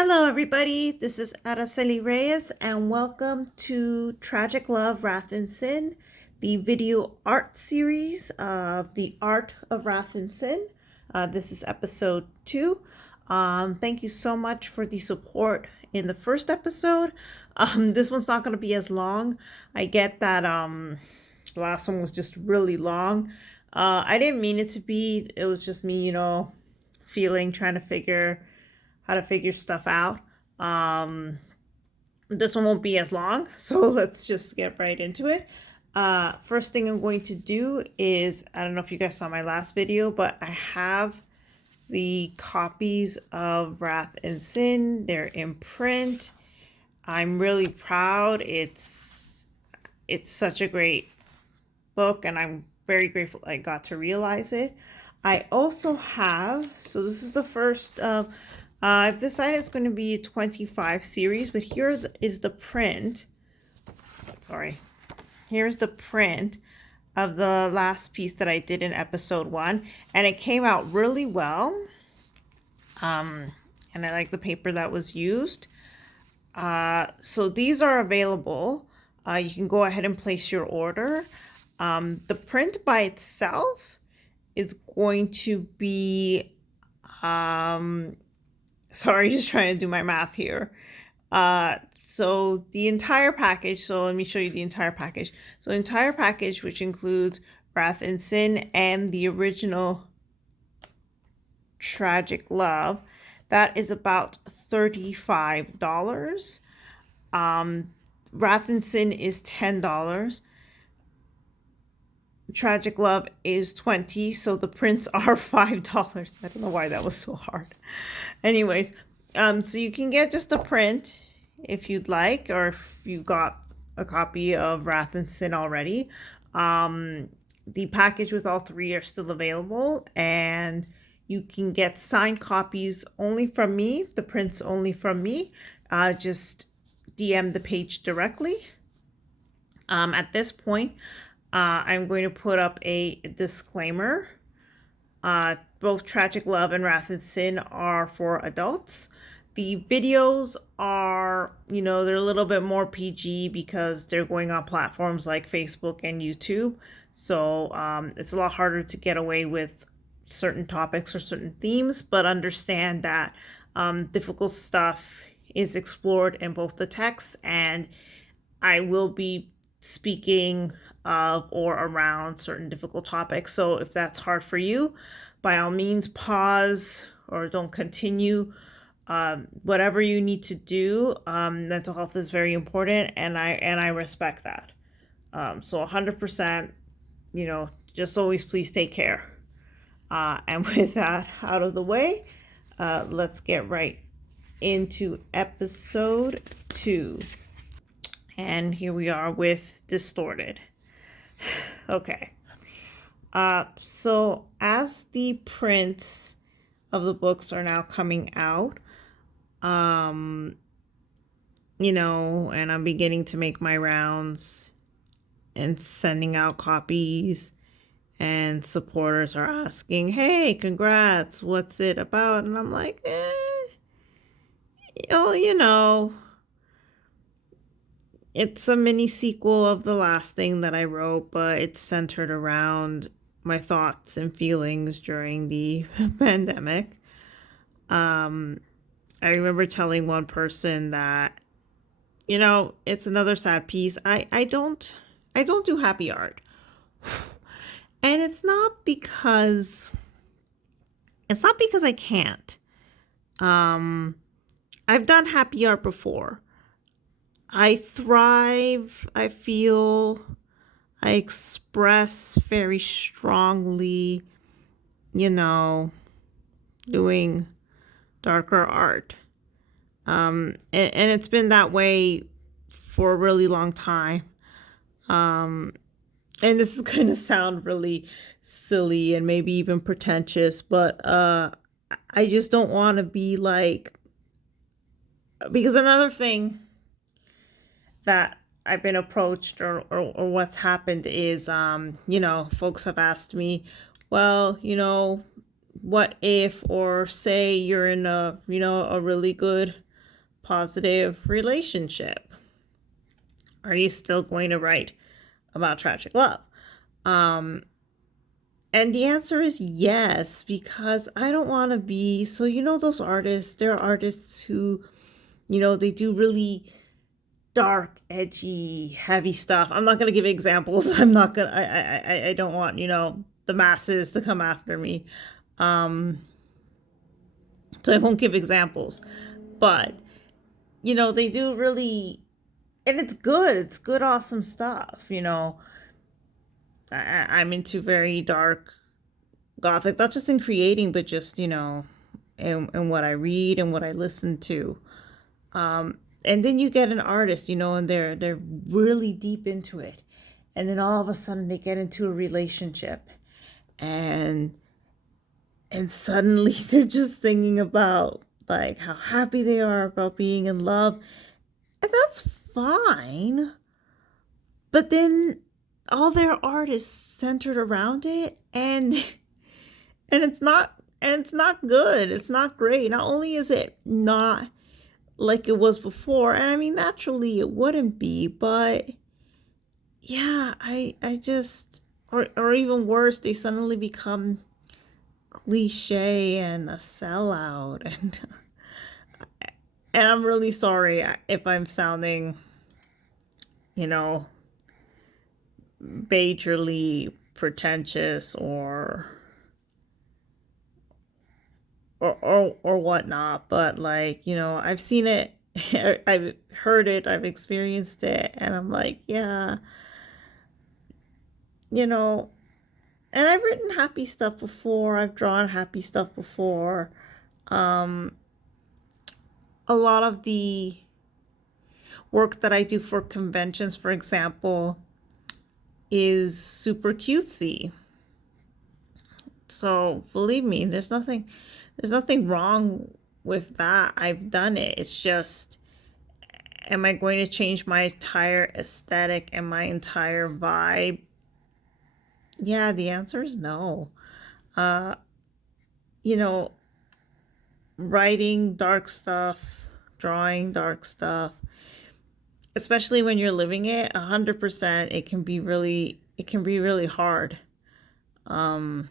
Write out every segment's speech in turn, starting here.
Hello, everybody. This is Araceli Reyes, and welcome to Tragic Love, Wrath, and Sin, the video art series of The Art of Wrath and Sin. This is episode 2. Thank you so much for the support in the first episode. This one's not going to be as long. I get that the last one was just really long. I didn't mean it to be. It was just me, trying to figure how to figure stuff out. This one won't be as long, so let's just get right into it. First thing I'm going to do is, I don't know if you guys saw my last video, but I have the copies of Wrath and Sin. They're in print. I'm really proud. It's such a great book, and I'm very grateful I got to realize it. I also have, so this is the first I've decided it's going to be a 25 series, but here is the print. Sorry. Here's the print of the last piece that I did in episode 1, and it came out really well. And I like the paper that was used. So these are available. You can go ahead and place your order. The print by itself is going to be sorry, just trying to do my math here. So the entire package, so let me show you the entire package. So the entire package, which includes Wrath and Sin and the original Tragic Love, that is about $35. Wrath and Sin is $10. Tragic Love is $20, so the prints are $5. I don't know why that was so hard. Anyways, so you can get just the print if you'd like, or if you got a copy of Wrath and Sin already. The package with all three are still available, and you can get signed copies only from me, the prints only from me. Just DM the page directly. At this point, I'm going to put up a disclaimer. Both Tragic Love and Wrath and Sin are for adults. The videos are, they're a little bit more PG because they're going on platforms like Facebook and YouTube. So it's a lot harder to get away with certain topics or certain themes, but understand that difficult stuff is explored in both the text, and I will be speaking of or around certain difficult topics. So if that's hard for you, by all means pause or don't continue. Whatever you need to do, mental health is very important, and I respect that. So 100%, just always please take care. And with that out of the way, let's get right into episode 2. And here we are with Distorted. Okay. So as the prints of the books are now coming out, and I'm beginning to make my rounds and sending out copies, and supporters are asking, hey, congrats, what's it about? And I'm like, it's a mini sequel of the last thing that I wrote, but it's centered around my thoughts and feelings during the pandemic. I remember telling one person that, it's another sad piece. I don't do happy art. And it's not because I can't. I've done happy art before. I thrive, I feel, I express very strongly, doing darker art. And it's been that way for a really long time. And this is going to sound really silly and maybe even pretentious, but I just don't want to be like, because another thing that I've been approached or what's happened is, folks have asked me, well, what if, or say you're in a really good positive relationship? Are you still going to write about tragic love? And the answer is yes, because I don't want to be, so those artists, there are artists who, they do really dark, edgy, heavy stuff. I'm not going to give examples. I'm not going to, I don't want, the masses to come after me. So I won't give examples, but, they do really, and it's good. It's good, awesome stuff. I'm into very dark gothic, not just in creating, but just, in what I read and what I listen to. And then you get an artist, and they're really deep into it. And then all of a sudden they get into a relationship and suddenly they're just thinking about like how happy they are about being in love. And that's fine. But then all their art is centered around it, and it's not good. It's not great. Not only is it not like it was before, and I mean naturally it wouldn't be, but yeah, I just, or even worse, they suddenly become cliche and a sellout, and I'm really sorry if I'm sounding, majorly pretentious or whatnot, but like, I've seen it, I've heard it, I've experienced it, and I'm like, yeah, and I've written happy stuff before, I've drawn happy stuff before. A lot of the work that I do for conventions, for example, is super cutesy. So believe me, there's nothing wrong with that. I've done it. It's just, am I going to change my entire aesthetic and my entire vibe? Yeah, the answer is no. Writing dark stuff, drawing dark stuff, especially when you're living it 100%, it can be really hard. You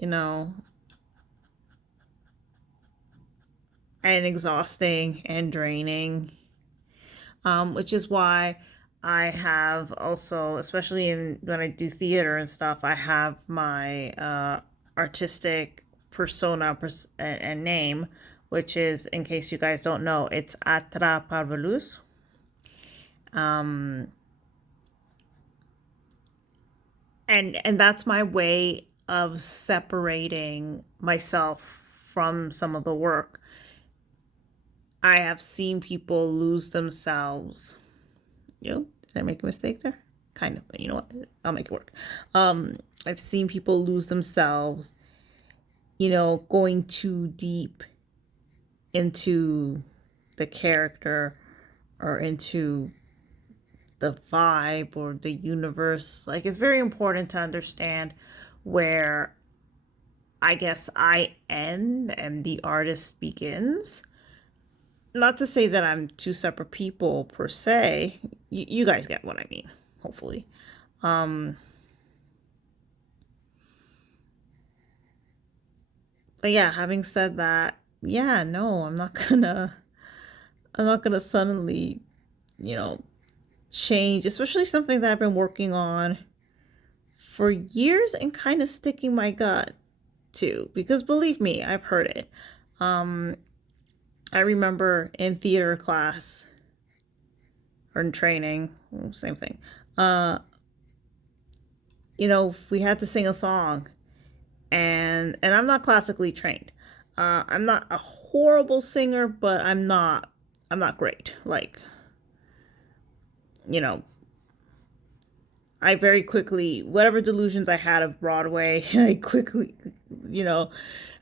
know, and exhausting and draining, which is why I have also, especially when I do theater and stuff, I have my artistic persona and name, which is, in case you guys don't know, it's Atraparvelus. And that's my way of separating myself from some of the work. I have seen people lose themselves. Did I make a mistake there? Kind of, but you know what? I'll make it work. I've seen people lose themselves, going too deep into the character or into the vibe or the universe. Like, it's very important to understand where, I guess, I end and the artist begins. Not to say that I'm two separate people per se. You guys get what I mean, hopefully. But yeah, having said that, yeah, no, I'm not gonna suddenly, change, especially something that I've been working on for years and kind of sticking my gut to, because believe me, I've heard it. I remember in theater class or in training, same thing. We had to sing a song, and I'm not classically trained. I'm not a horrible singer, but I'm not great. Like, I very quickly, whatever delusions I had of Broadway, I quickly,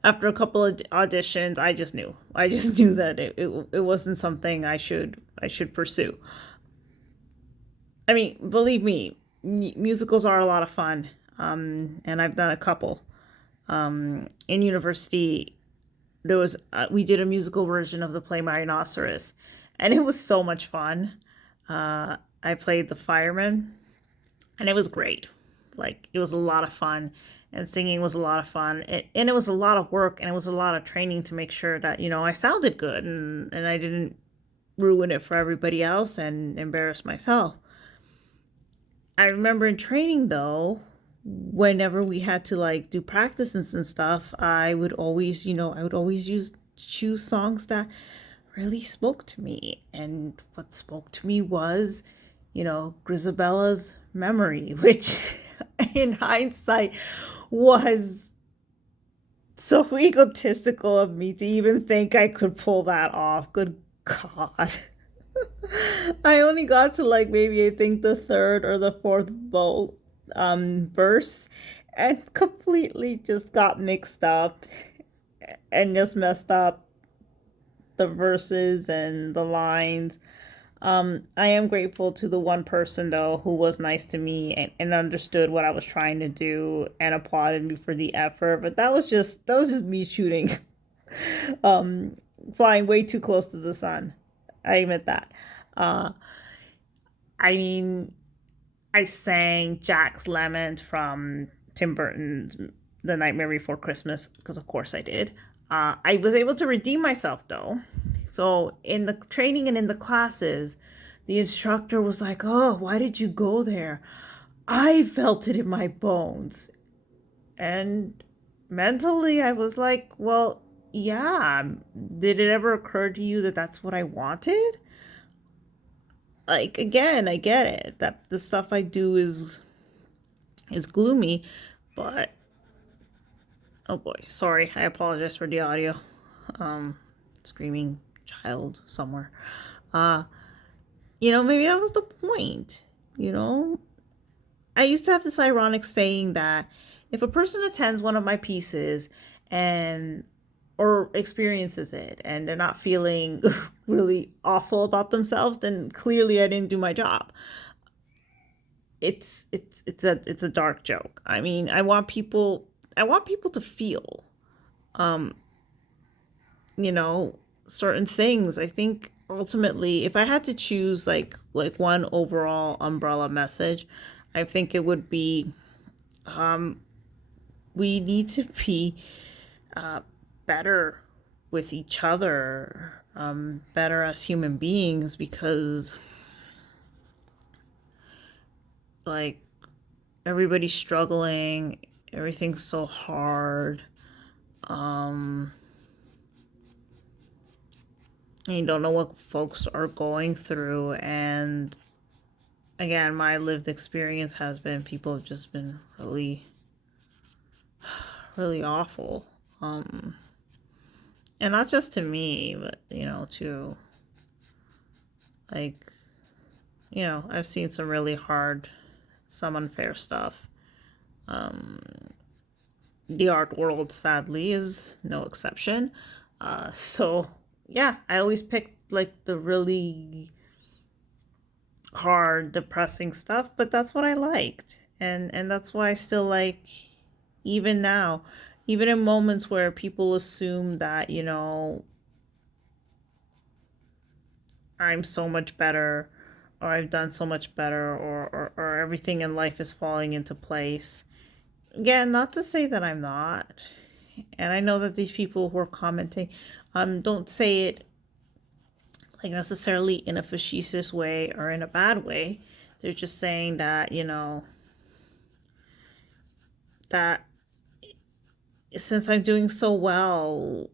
after a couple of auditions, I just knew that it wasn't something I should pursue. I mean, believe me, musicals are a lot of fun. And I've done a couple. In university, there was we did a musical version of the play My Rhinoceros, and it was so much fun. I played the fireman, and it was great. Like, it was a lot of fun, and singing was a lot of fun, and it was a lot of work, and it was a lot of training to make sure that I sounded good, and I didn't ruin it for everybody else and embarrass myself. I remember in training though, whenever we had to like do practices and stuff, I would always use choose songs that really spoke to me. And what spoke to me was, Grisabella's Memory, which in hindsight was so egotistical of me to even think I could pull that off. Good God. I only got to like maybe I think the third or the fourth verse, and completely just got mixed up and just messed up the verses and the lines. I am grateful to the one person though who was nice to me and understood what I was trying to do and applauded me for the effort. But that was just me shooting, flying way too close to the sun. I admit that. Uh, I mean, I sang Jack's Lament from Tim Burton's The Nightmare Before Christmas because, of course, I did. I was able to redeem myself though. So in the training and in the classes, the instructor was like, "Oh, why did you go there? I felt it in my bones." And mentally, I was like, "Well, yeah. Did it ever occur to you that that's what I wanted?" Like, again, I get it that the stuff I do is gloomy, but oh boy, sorry, I apologize for the audio. Screaming child somewhere. Uh, Maybe that was the point. You know, I used to have this ironic saying that if a person attends one of my pieces and or experiences it and they're not feeling really awful about themselves, then clearly I didn't do my job. It's a dark joke. I mean, I want people to feel you know certain things. I think ultimately if I had to choose like one overall umbrella message, I think it would be we need to be better with each other, better as human beings, because like everybody's struggling, everything's so hard. And you don't know what folks are going through, and again, my lived experience has been people have just been really really awful. And not just to me, but to like I've seen some really hard, some unfair stuff. The art world, sadly, is no exception. So yeah, I always pick like the really hard, depressing stuff, but that's what I liked, and that's why I still like, even now, even in moments where people assume that I'm so much better, or I've done so much better, or everything in life is falling into place. Again, not to say that I'm not. And I know that these people who are commenting don't say it like necessarily in a facetious way or in a bad way. They're just saying that, that since I'm doing so well,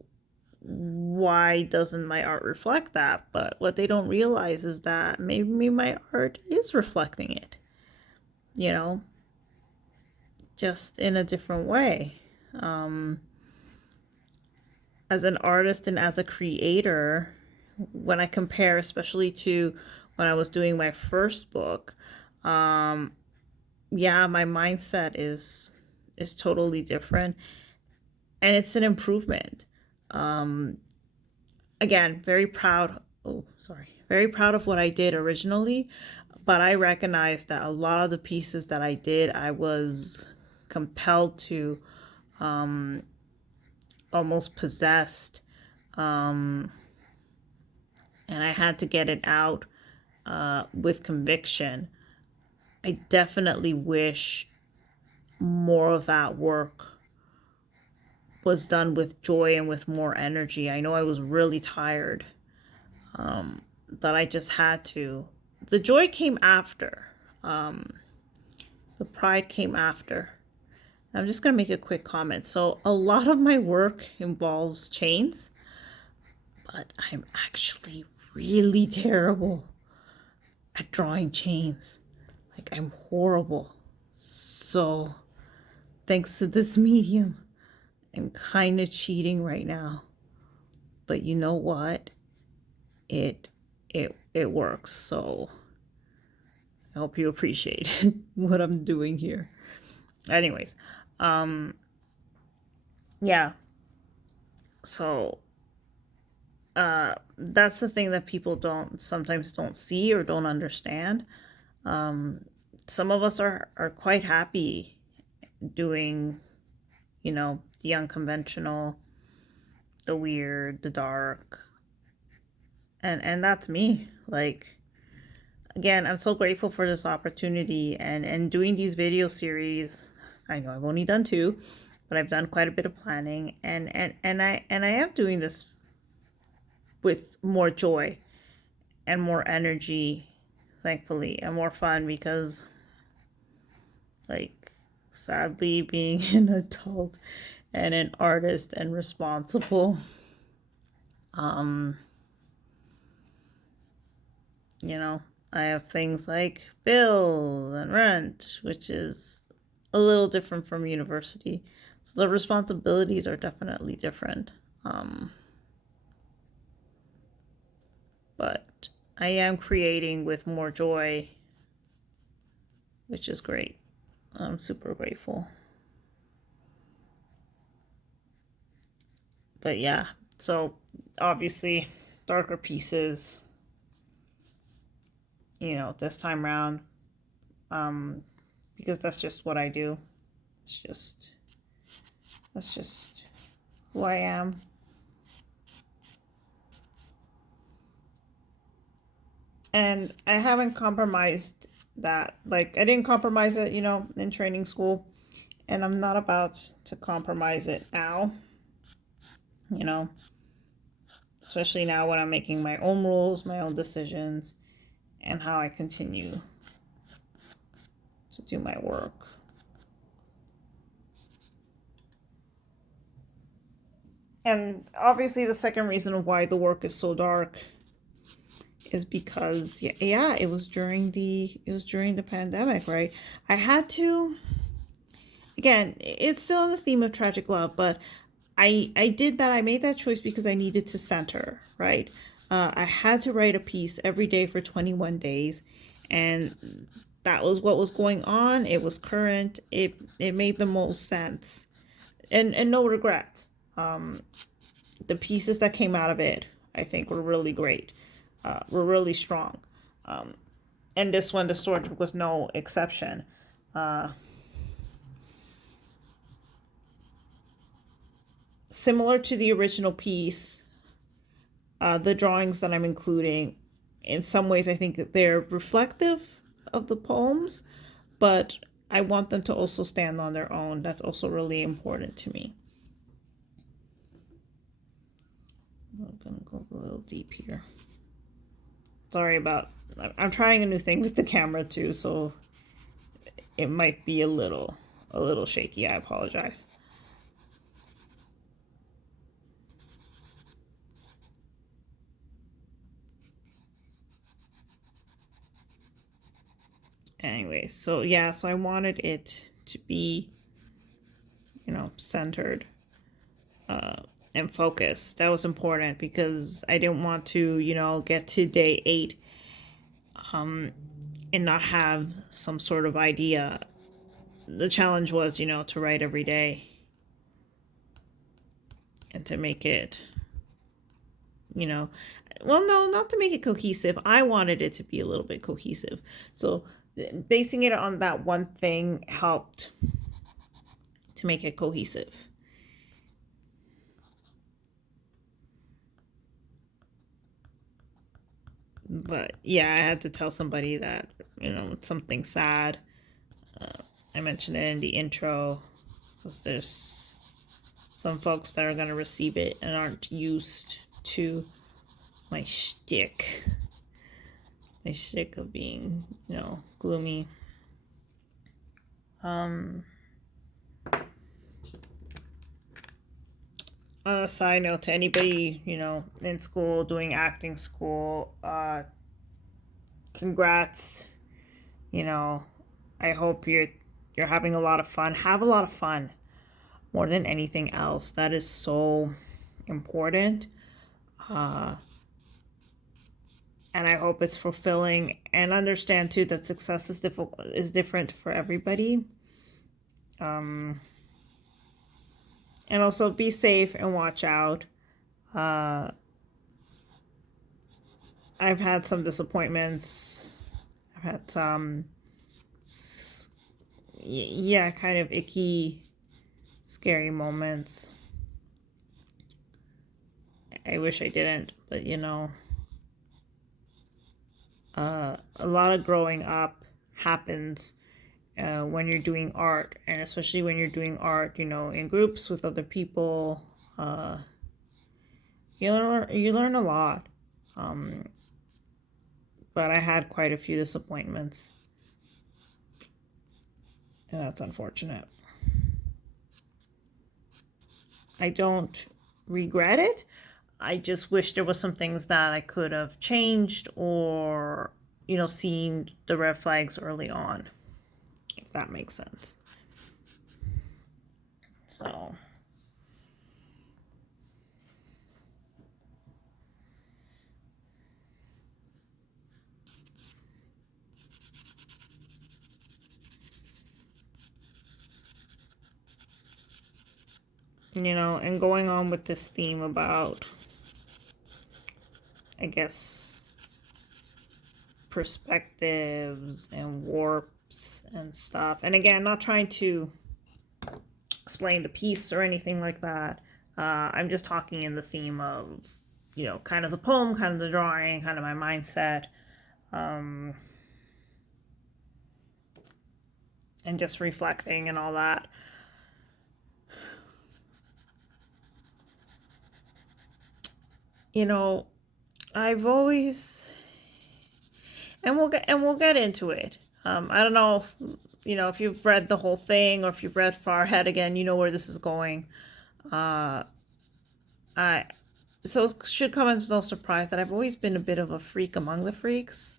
why doesn't my art reflect that? But what they don't realize is that maybe my art is reflecting it, you know, just in a different way. As an artist and as a creator, when I compare, especially to when I was doing my first book, yeah, my mindset is totally different, and it's an improvement. Again, very proud. Oh, sorry, very proud of what I did originally, but I recognize that a lot of the pieces that I did, I was compelled to almost possessed. And I had to get it out with conviction. I definitely wish more of that work was done with joy and with more energy. I know I was really tired, but I just had to. The joy came after. The pride came after. I'm just going to make a quick comment. So a lot of my work involves chains, but I'm actually really terrible at drawing chains. Like, I'm horrible. So thanks to this medium, I'm kind of cheating right now. But you know what? It works. So I hope you appreciate what I'm doing here. Anyways, yeah. So that's the thing that people sometimes don't see or don't understand. Some of us are quite happy doing, the unconventional, the weird, the dark. And that's me. Like, again, I'm so grateful for this opportunity and doing these video series. I know I've only done two, but I've done quite a bit of planning, and I am doing this with more joy and more energy, thankfully, and more fun because, like, sadly, being an adult and an artist and responsible, I have things like bills and rent, which is a little different from university. So the responsibilities are definitely different. But I am creating with more joy, which is great. I'm super grateful. But yeah, so obviously darker pieces, this time around, because that's just what I do. That's just who I am. And I haven't compromised that. Like, I didn't compromise it, in training school. And I'm not about to compromise it now, you know, especially now when I'm making my own rules, my own decisions, and how I continue to do my work. And obviously, the second reason why the work is so dark is because it was during the pandemic, right? I had to, again, it's still in the theme of tragic love, but I did that. I made that choice because I needed to center, right? I had to write a piece every day for 21 days, and that was what was going on. It was current. It made the most sense, and no regrets. The pieces that came out of it, I think, were really great. Were really strong. And this one, Distorted, was no exception. Similar to the original piece, the drawings that I'm including, in some ways, I think they're reflective of the poems, but I want them to also stand on their own. That's also really important to me. I'm gonna go a little deep here. Sorry about, I'm trying a new thing with the camera too, so it might be a little shaky. I apologize. Anyway, so yeah, so I wanted it to be, centered and focused. That was important because I didn't want to, get to day 8 and not have some sort of idea. The challenge was, to write every day and to make it, well, no, not to make it cohesive. I wanted it to be a little bit cohesive. So basing it on that one thing helped to make it cohesive. But yeah, I had to tell somebody that, it's something sad. I mentioned it in the intro because there's some folks that are going to receive it and aren't used to my shtick. My shtick of being, gloomy. On a side note, to anybody, in school, doing acting school, congrats. I hope you're having a lot of fun. Have a lot of fun more than anything else. That is so important. And I hope it's fulfilling, and understand too that success is different for everybody. And also be safe and watch out. I've had some disappointments. I've had some, kind of icky, scary moments. I wish I didn't, but a lot of growing up happens when you're doing art, and especially when you're doing art, in groups with other people. You learn a lot. But I had quite a few disappointments, and that's unfortunate. I don't regret it. I just wish there was some things that I could have changed, or seen the red flags early on, if that makes sense. So and going on with this theme about, I guess, perspectives and warps and stuff. And again, not trying to explain the piece or anything like that. I'm just talking in the theme of, kind of the poem, kind of the drawing, kind of my mindset. And just reflecting and all that. I've always, and we'll get into it. I don't know if you've read the whole thing, or if you've read far ahead again, you know where this is going. So it should come as no surprise that I've always been a bit of a freak among the freaks,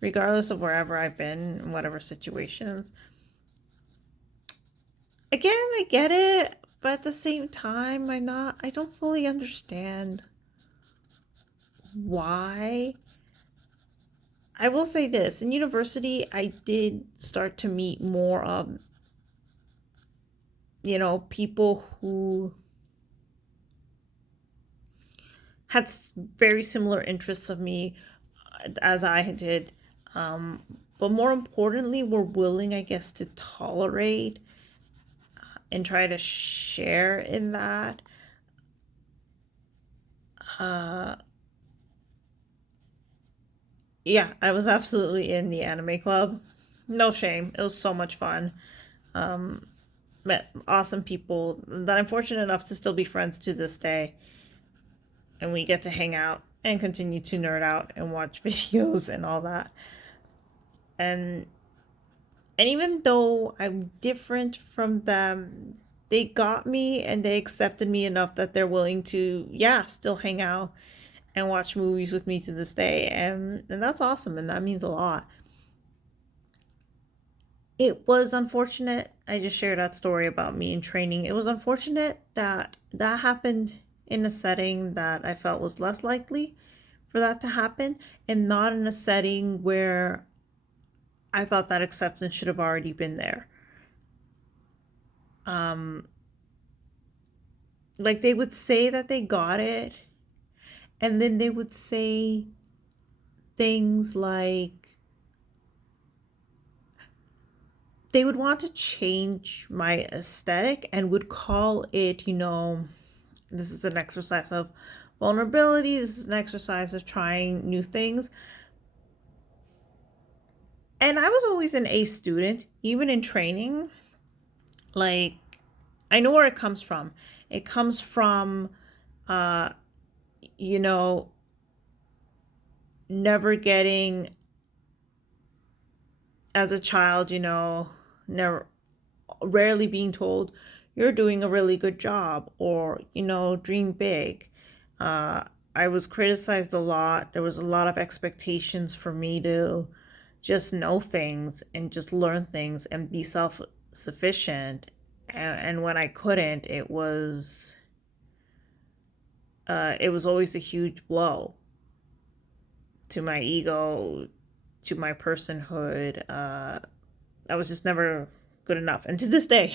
regardless of wherever I've been, in whatever situations. Again, I get it, but at the same time, I don't fully understand why. I will say this, in university, I did start to meet more of, people who had very similar interests of me as I did. But more importantly, were willing, I guess, to tolerate and try to share in that. Yeah, I was absolutely in the anime club. No shame. It was so much fun. Met awesome people that I'm fortunate enough to still be friends to this day. And we get to hang out and continue to nerd out and watch videos and all that. And even though I'm different from them, they got me and they accepted me enough that they're willing to, still hang out and watch movies with me to this day. And that's awesome, and that means a lot. It was unfortunate. I just shared that story about me in training. It was unfortunate that that happened in a setting that I felt was less likely for that to happen, and not in a setting where I thought that acceptance should have already been there. Like, they would say that they got it, and then they would say things like, they would want to change my aesthetic and would call it, this is an exercise of vulnerability, this is an exercise of trying new things. And I was always an A student, even in training. Like, I know where it comes from. It comes from, uh, you know, never getting, as a child, never, rarely being told, you're doing a really good job, or, dream big. Uh, I was criticized a lot. There was a lot of expectations for me to just know things and just learn things and be self sufficient. And when I couldn't, it was always a huge blow to my ego, to my personhood. I was just never good enough, and to this day,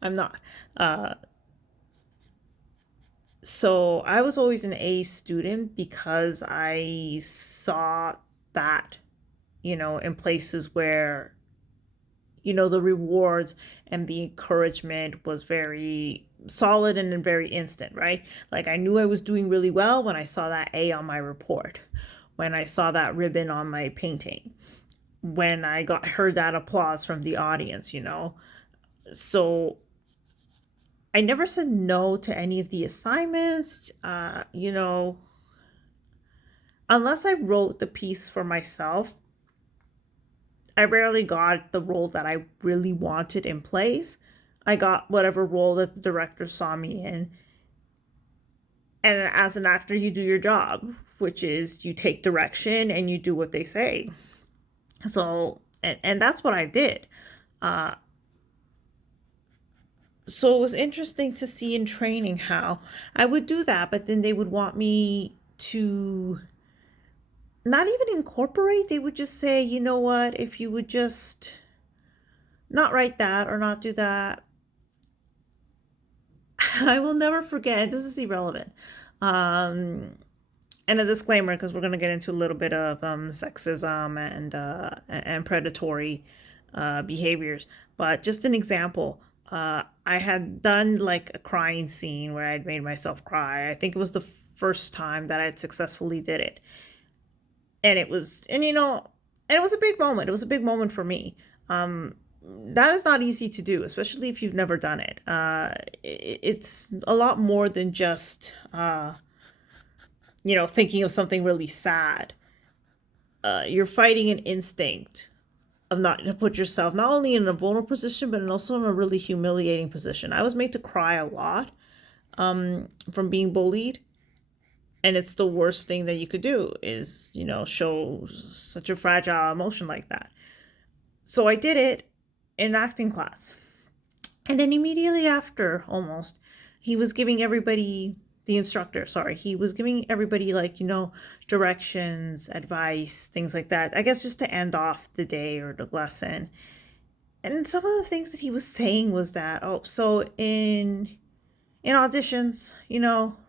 I'm not. Uh, so I was always an A student because I saw that, in places where, the rewards and the encouragement was very solid and very instant, right? Like, I knew I was doing really well when I saw that A on my report, when I saw that ribbon on my painting, when I heard that applause from the audience. So I never said no to any of the assignments, unless I wrote the piece for myself. I rarely got the role that I really wanted in place. I got whatever role that the director saw me in. And as an actor, you do your job, which is you take direction and you do what they say. So, and that's what I did. Uh, so it was interesting to see in training how I would do that, but then they would want me to not even incorporate. They would just say, you know what, if you would just not write that or not do that. I will never forget. This is irrelevant. Um, and a disclaimer, because we're going to get into a little bit of sexism and predatory behaviors. But just an example, I had done like a crying scene where I'd made myself cry. I think it was the first time that I'd successfully did it, and it was, and it was a big moment. It was a big moment for me. That is not easy to do, especially if you've never done it. It's a lot more than just thinking of something really sad. You're fighting an instinct of not to put yourself not only in a vulnerable position, but also in a really humiliating position. I was made to cry a lot from being bullied. And it's the worst thing that you could do is, show such a fragile emotion like that. So I did it in acting class. And then immediately after, almost, he was giving everybody, the instructor, sorry, he was giving everybody, like, directions, advice, things like that. I guess just to end off the day or the lesson. And some of the things that he was saying was that, oh, so in auditions,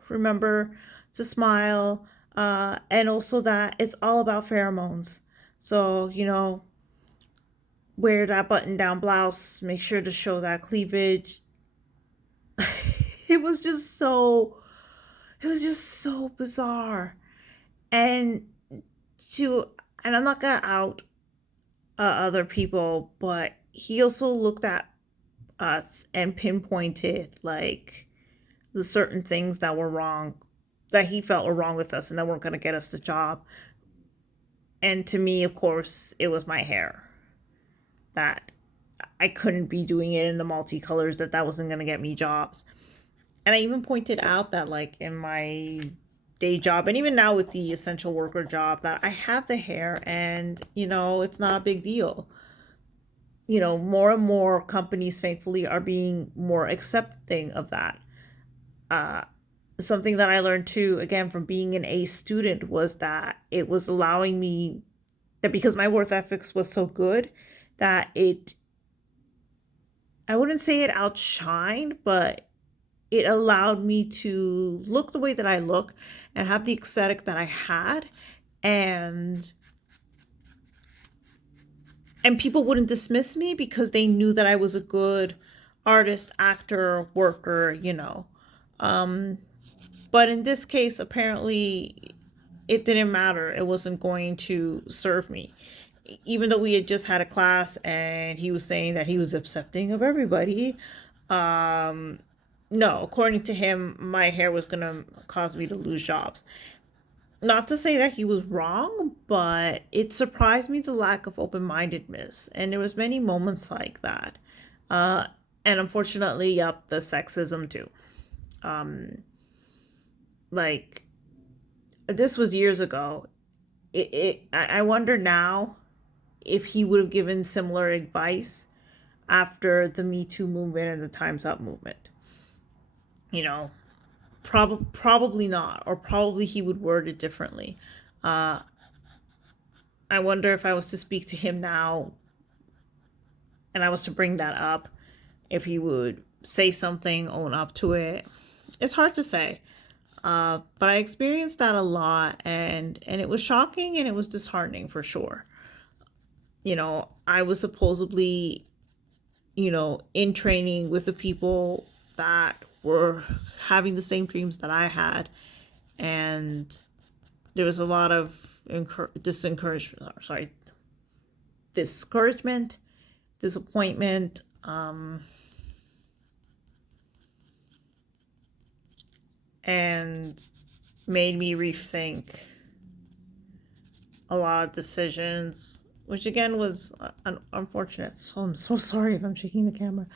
remember to smile, and also that it's all about pheromones. So, wear that button down blouse, make sure to show that cleavage. it was just so it was just so bizarre. And to and I'm not gonna out other people, but he also looked at us and pinpointed like the certain things that were wrong, that he felt were wrong with us and that weren't going to get us the job. And to me, of course, it was my hair, that I couldn't be doing it in the multicolors, that wasn't going to get me jobs. And I even pointed out that, like, in my day job and even now with the essential worker job, that I have the hair and, it's not a big deal. More and more companies, thankfully, are being more accepting of that. Uh, Something that I learned too, again, from being an A student, was that it was allowing me, that because my work ethics was so good, that I wouldn't say it outshined, but it allowed me to look the way that I look and have the aesthetic that I had. And people wouldn't dismiss me because they knew that I was a good artist, actor, worker. But in this case, apparently, it didn't matter. It wasn't going to serve me. even though we had just had a class and he was saying that he was accepting of everybody, um, no, according to him, my hair was gonna cause me to lose jobs. Not to say that he was wrong, but it surprised me the lack of open-mindedness, and there was many moments like that. Uh, and unfortunately, yep, the sexism too. Like this was years ago. I wonder now if he would have given similar advice after the Me Too movement and the Time's Up movement. You know, probably not, or probably he would word it differently. I wonder if I was to speak to him now and I was to bring that up, if he would say something, own up to it. It's hard to say. But I experienced that a lot, and it was shocking and it was disheartening for sure. I was supposedly, in training with the people that were having the same dreams that I had, and there was a lot of discouragement, disappointment, and made me rethink a lot of decisions, which again was unfortunate. So I'm so sorry if I'm shaking the camera.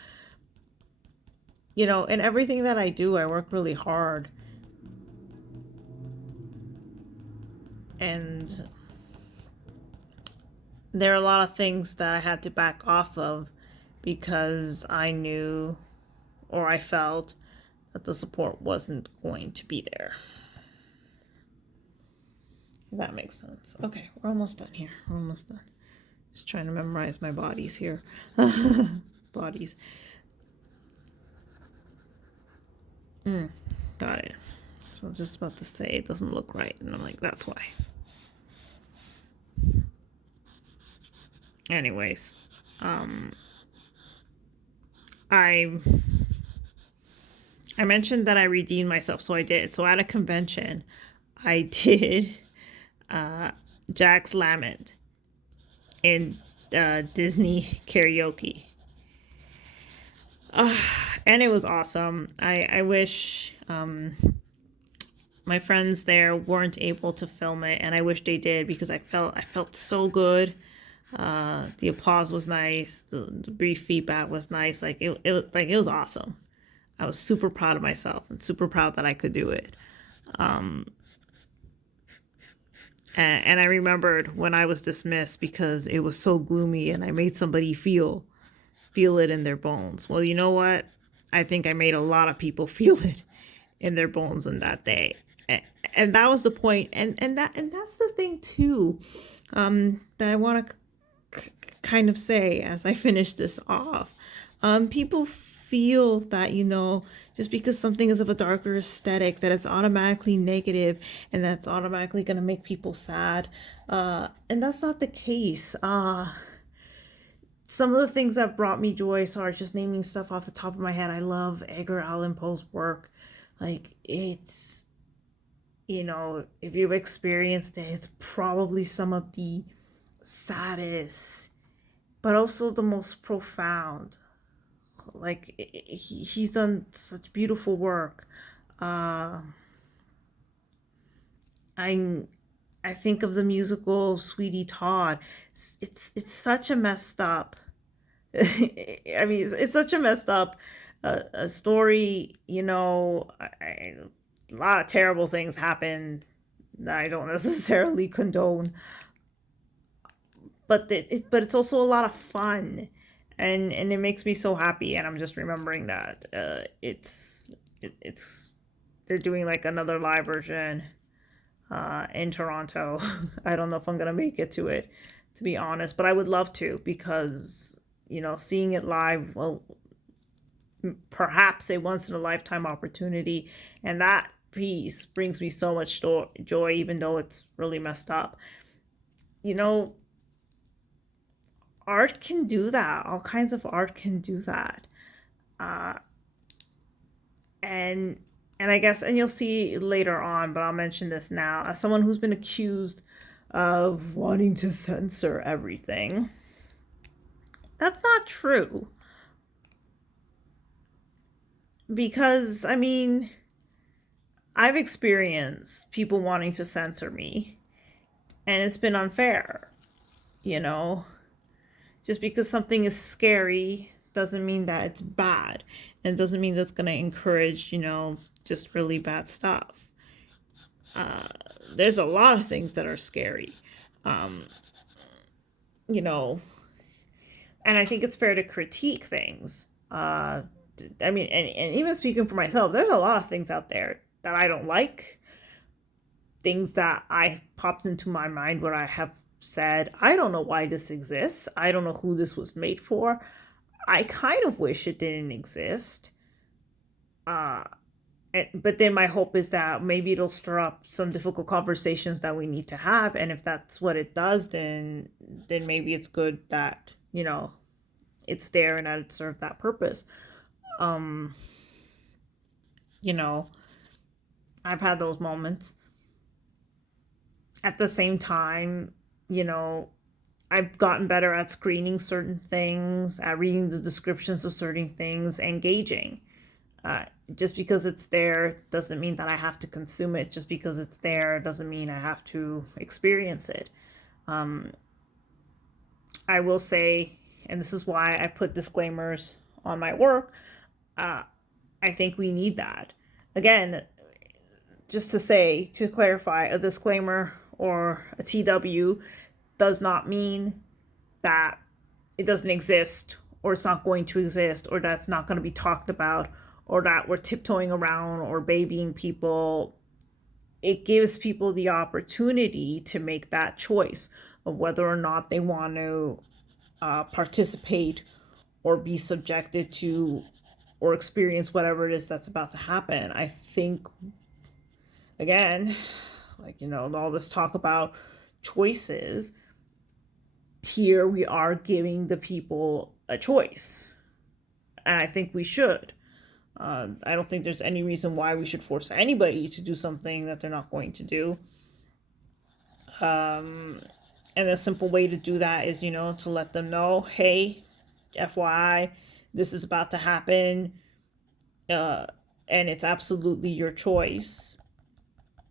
In everything that I do, I work really hard. And there are a lot of things that I had to back off of because I knew, or I felt, that the support wasn't going to be there. If that makes sense. Okay, we're almost done here. We're almost done. Just trying to memorize my bodies here. Bodies. Got it. So I was just about to say it doesn't look right, and I'm like, that's why. Anyways, I mentioned that I redeemed myself, so I did. So at a convention, I did Jack's Lament in Disney karaoke. And it was awesome. I wish my friends there weren't able to film it, and I wish they did, because I felt so good. The applause was nice. The brief feedback was nice. It was awesome. I was super proud of myself and super proud that I could do it. And I remembered when I was dismissed because it was so gloomy, and I made somebody feel it in their bones. Well, you know what? I think I made a lot of people feel it in their bones in that day. And that was the point. And that's the thing too, that I want to kind of say as I finish this off. People feel that, just because something is of a darker aesthetic, that it's automatically negative and that's automatically going to make people sad. And that's not the case. Some of the things that brought me joy, sorry, just naming stuff off the top of my head. I love Edgar Allan Poe's work. It's, if you've experienced it, it's probably some of the saddest, but also the most profound. He's done such beautiful work. I I think of the musical Sweetie Todd. It's such a messed up. I mean, it's such a messed up a story. A lot of terrible things happen that I don't necessarily condone, but but it's also a lot of fun, and it makes me so happy. And I'm just remembering that it's they're doing like another live version in Toronto. I don't know if I'm gonna make it to it, to be honest, but I would love to, because seeing it live, well, perhaps a once in a lifetime opportunity, and that piece brings me so much joy, even though it's really messed up. You know, art can do that. All kinds of art can do that. Uh, and I guess, and you'll see later on, but I'll mention this now. As someone who's been accused of wanting to censor everything. That's not true. Because, I mean, I've experienced people wanting to censor me, and it's been unfair, you know? Just because something is scary doesn't mean that it's bad, and doesn't mean that's going to encourage, just really bad stuff. There's a lot of things that are scary, you know, and I think it's fair to critique things. I mean, and even speaking for myself, there's a lot of things out there that I don't like. Things that I popped into my mind where I have said, I don't know why this exists. I don't know who this was made for. I kind of wish it didn't exist. But then my hope is that maybe it'll stir up some difficult conversations that we need to have. And if that's what it does, then maybe it's good that, it's there and that it served that purpose. You know, I've had those moments. At the same time, I've gotten better at screening certain things, at reading the descriptions of certain things, engaging. Just because it's there doesn't mean that I have to consume it. Just because it's there doesn't mean I have to experience it. I will say, and this is why I put disclaimers on my work, I think we need that. Again, just to clarify, a disclaimer or a TW does not mean that it doesn't exist or it's not going to exist or that's not going to be talked about or that we're tiptoeing around or babying people. It gives people the opportunity to make that choice of whether or not they want to participate or be subjected to or experience whatever it is that's about to happen. I think, again, all this talk about choices, here we are giving the people a choice. And I think we should. I don't think there's any reason why we should force anybody to do something that they're not going to do. And a simple way to do that is, to let them know, hey, FYI, this is about to happen. And it's absolutely your choice.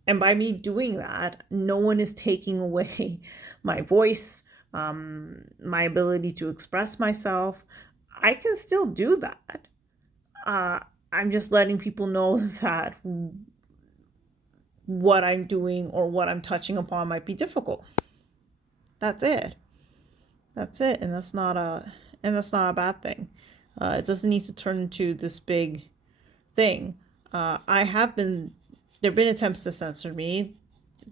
And by me doing that, no one is taking away my voice, my ability to express myself. I can still do that. I'm just letting people know that what I'm doing or what I'm touching upon might be difficult. That's it. And that's not a bad thing. It doesn't need to turn into this big thing. There have been attempts to censor me.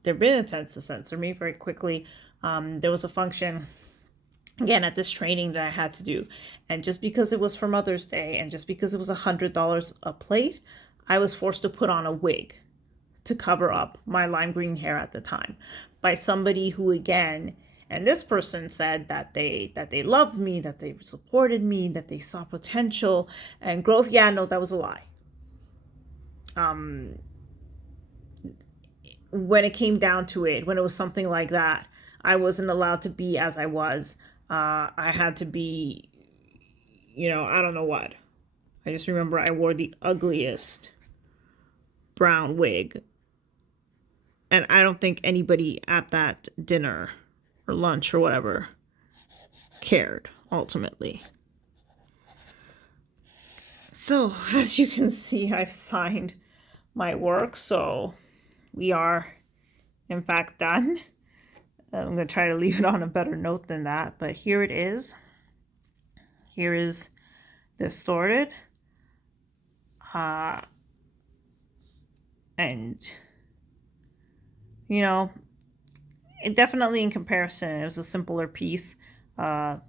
Very quickly. There was a function, again, at this training that I had to do. And just because it was for Mother's Day and just because it was $100 a plate, I was forced to put on a wig to cover up my lime green hair at the time by somebody who, again, and this person said that they loved me, that they supported me, that they saw potential and growth. Yeah, no, that was a lie. When it came down to it, when it was something like that, I wasn't allowed to be as I was. I had to be, I don't know what. I just remember I wore the ugliest brown wig. And I don't think anybody at that dinner or lunch or whatever cared, ultimately. So, as you can see, I've signed my work, so we are, in fact, done. I'm going to try to leave it on a better note than that, but here it is. Here is Distorted. And, it definitely, in comparison, it was a simpler piece. Not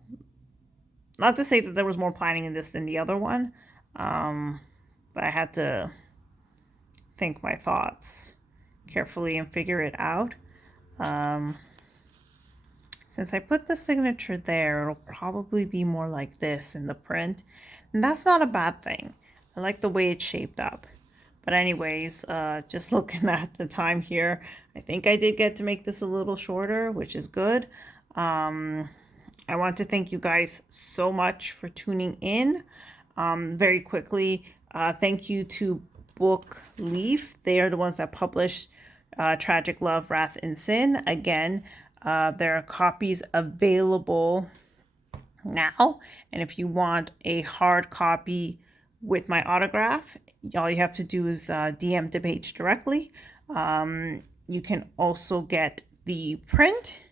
to say that there was more planning in this than the other one, but I had to think my thoughts carefully and figure it out. Since I put the signature there, it'll probably be more like this in the print. And that's not a bad thing. I like the way it's shaped up. But anyways, just looking at the time here, I think I did get to make this a little shorter, which is good. I want to thank you guys so much for tuning in. Very quickly, thank you to Book Leaf. They are the ones that published Tragic Love, Wrath, and Sin. Again, there are copies available now. And if you want a hard copy with my autograph, all you have to do is DM the page directly. You can also get the print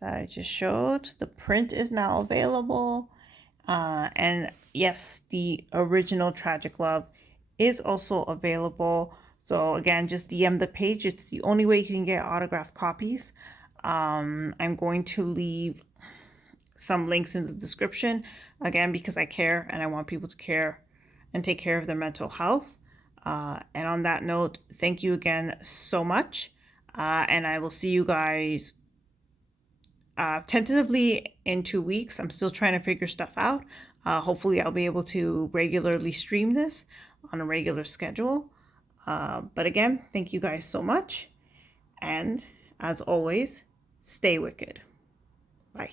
that I just showed. The print is now available. And yes, the original Tragic Love is also available. So again, just DM the page. It's the only way you can get autographed copies. I'm going to leave some links in the description, again, because I care and I want people to care and take care of their mental health. And on that note, thank you again so much. And I will see you guys tentatively in 2 weeks. I'm still trying to figure stuff out. Hopefully I'll be able to regularly stream this on a regular schedule. But again, thank you guys so much. And as always, stay wicked. Bye.